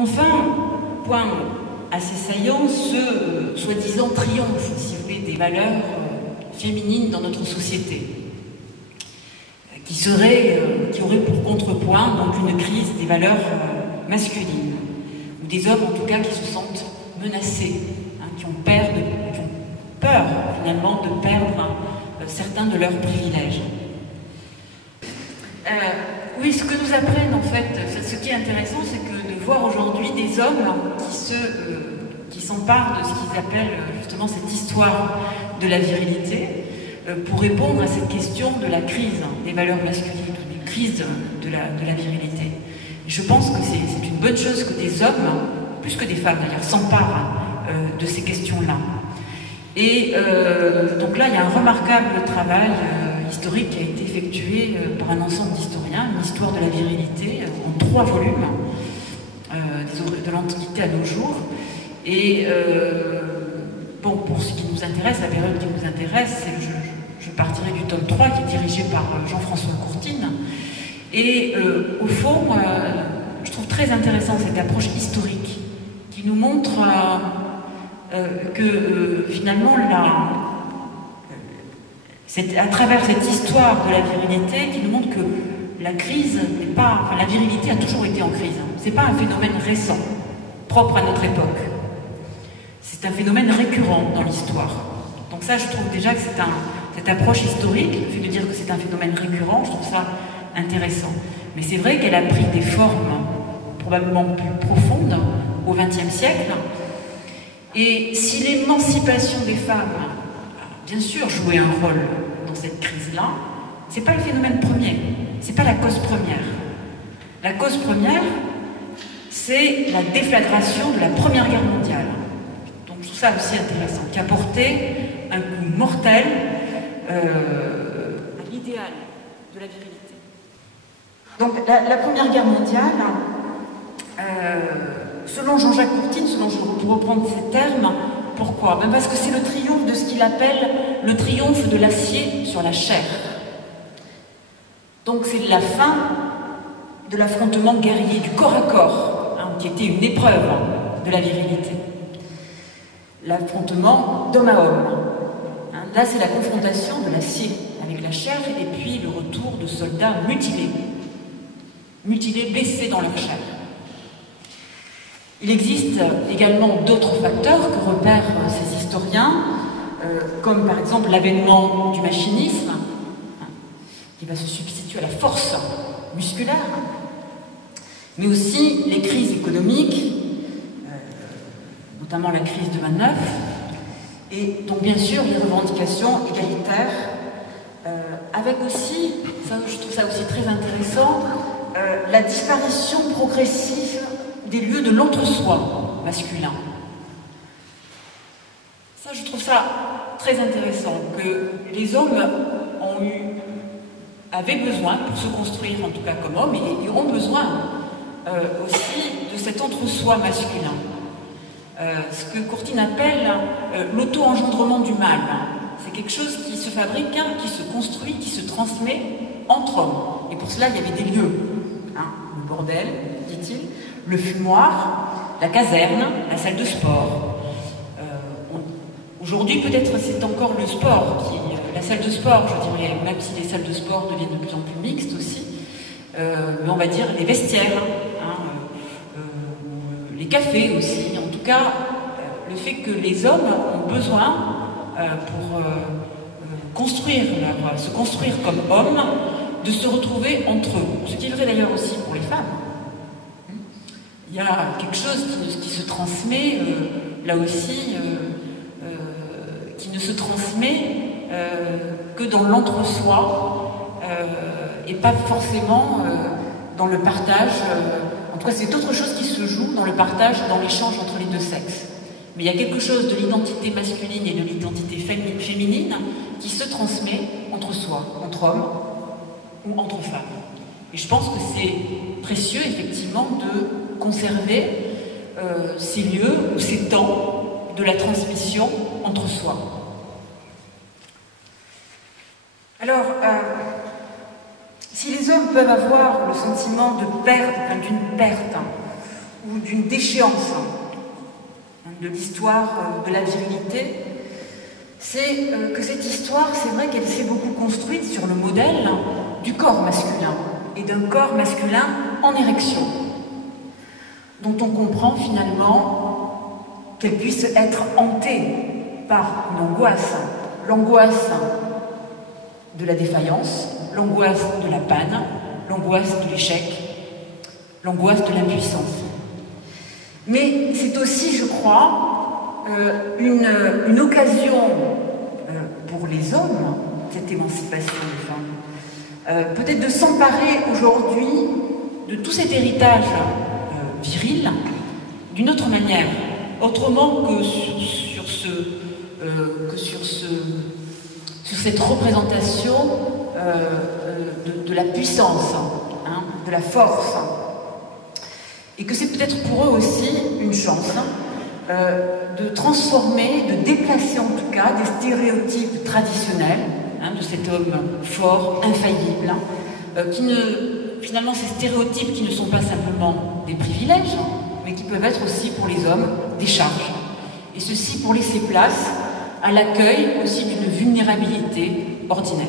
Enfin, point assez saillant, ce soi-disant triomphe, si vous voulez, des valeurs féminines dans notre société, qui aurait pour contrepoint donc une crise des valeurs masculines, ou des hommes en tout cas qui se sentent menacés, qui ont peur finalement de perdre certains de leurs privilèges. Oui, ce que nous apprennent en fait, ce qui est intéressant, c'est que de voir aujourd'hui des hommes qui s'emparent de ce qu'ils appellent justement cette histoire de la virilité pour répondre à cette question de la crise des valeurs masculines, d'une crise de la virilité. Et je pense que c'est une bonne chose que des hommes, plus que des femmes d'ailleurs, s'emparent de ces questions-là. Et donc là, il y a un remarquable travail historique qui a été effectué par un ensemble d'historiens, une histoire de la virilité en 3 volumes, de l'Antiquité à nos jours. Et bon, pour ce qui nous intéresse, la période qui nous intéresse, je partirai du tome 3 qui est dirigé par Jean-François Courtine. Et au fond, je trouve très intéressant cette approche historique qui nous montre que finalement, c'est à travers cette histoire de la virilité qui nous montre que la crise n'est pas... Enfin, la virilité a toujours été en crise. C'est pas un phénomène récent, propre à notre époque. C'est un phénomène récurrent dans l'histoire. Donc ça, je trouve déjà que cette approche historique, le fait de dire que c'est un phénomène récurrent, je trouve ça intéressant. Mais c'est vrai qu'elle a pris des formes probablement plus profondes au XXe siècle. Et si l'émancipation des femmes a bien sûr joué un rôle dans cette crise-là, c'est pas le phénomène premier, c'est pas la cause première. La cause première, c'est la déflagration de la Première Guerre mondiale. Donc je trouve ça aussi intéressant, qui a porté un coup mortel à l'idéal de la virilité. Donc la Première Guerre mondiale, selon Jean-Jacques Courtine, pour reprendre ces termes, pourquoi? Parce que c'est le triomphe de ce qu'il appelle le triomphe de l'acier sur la chair. Donc c'est la fin de l'affrontement guerrier, du corps à corps, qui était une épreuve de la virilité. L'affrontement d'homme à homme. Là, c'est la confrontation de l'acier avec la chair et puis le retour de soldats mutilés, blessés dans leur chair. Il existe également d'autres facteurs que repèrent ces historiens, comme par exemple l'avènement du machinisme, qui va se substituer à la force musculaire, mais aussi les crises économiques, notamment la crise de 29, et donc bien sûr les revendications égalitaires, avec aussi, je trouve ça aussi très intéressant, la disparition progressive des lieux de l'entre-soi masculin. Ça, je trouve ça très intéressant, que les hommes avaient besoin, pour se construire en tout cas comme hommes, et ont besoin aussi de cet entre-soi masculin. Ce que Courtine appelle l'auto-engendrement du mal. C'est quelque chose qui se fabrique, qui se construit, qui se transmet entre hommes. Et pour cela, il y avait des lieux. Le bordel, dit-il, le fumoir, la caserne, la salle de sport. Aujourd'hui, peut-être c'est encore le sport, la salle de sport, je dirais, même si les salles de sport deviennent de plus en plus mixtes aussi, mais on va dire les vestiaires, les cafés aussi. En tout cas, le fait que les hommes ont besoin, pour se construire comme hommes, de se retrouver entre eux. Ce qui est vrai d'ailleurs aussi pour les femmes. Il y a quelque chose qui se transmet, là aussi, qui ne se transmet que dans l'entre-soi et pas forcément dans le partage. En tout cas, c'est autre chose qui se joue dans le partage, dans l'échange entre les deux sexes. Mais il y a quelque chose de l'identité masculine et de l'identité féminine qui se transmet entre soi, entre hommes ou entre femmes. Et je pense que c'est précieux, effectivement, de conserver ces lieux ou ces temps de la transmission entre soi. Alors, si les hommes peuvent avoir le sentiment de perte, d'une perte, ou d'une déchéance de l'histoire de la virilité, c'est que cette histoire, c'est vrai qu'elle s'est beaucoup construite sur le modèle du corps masculin et d'un corps masculin en érection, dont on comprend finalement qu'elle puisse être hantée par une angoisse, l'angoisse de la défaillance, l'angoisse de la panne, l'angoisse de l'échec, l'angoisse de l'impuissance. Mais c'est aussi, je crois, une occasion pour les hommes, cette émancipation des femmes, peut-être de s'emparer aujourd'hui de tout cet héritage viril d'une autre manière, autrement que sur cette représentation de la puissance, hein, de la force. Et que c'est peut-être pour eux aussi une chance de transformer, de déplacer en tout cas des stéréotypes traditionnels, hein, de cet homme fort, infaillible, finalement ces stéréotypes qui ne sont pas simplement des privilèges, mais qui peuvent être aussi pour les hommes des charges. Et ceci pour laisser place à l'accueil aussi d'une vulnérabilité ordinaire.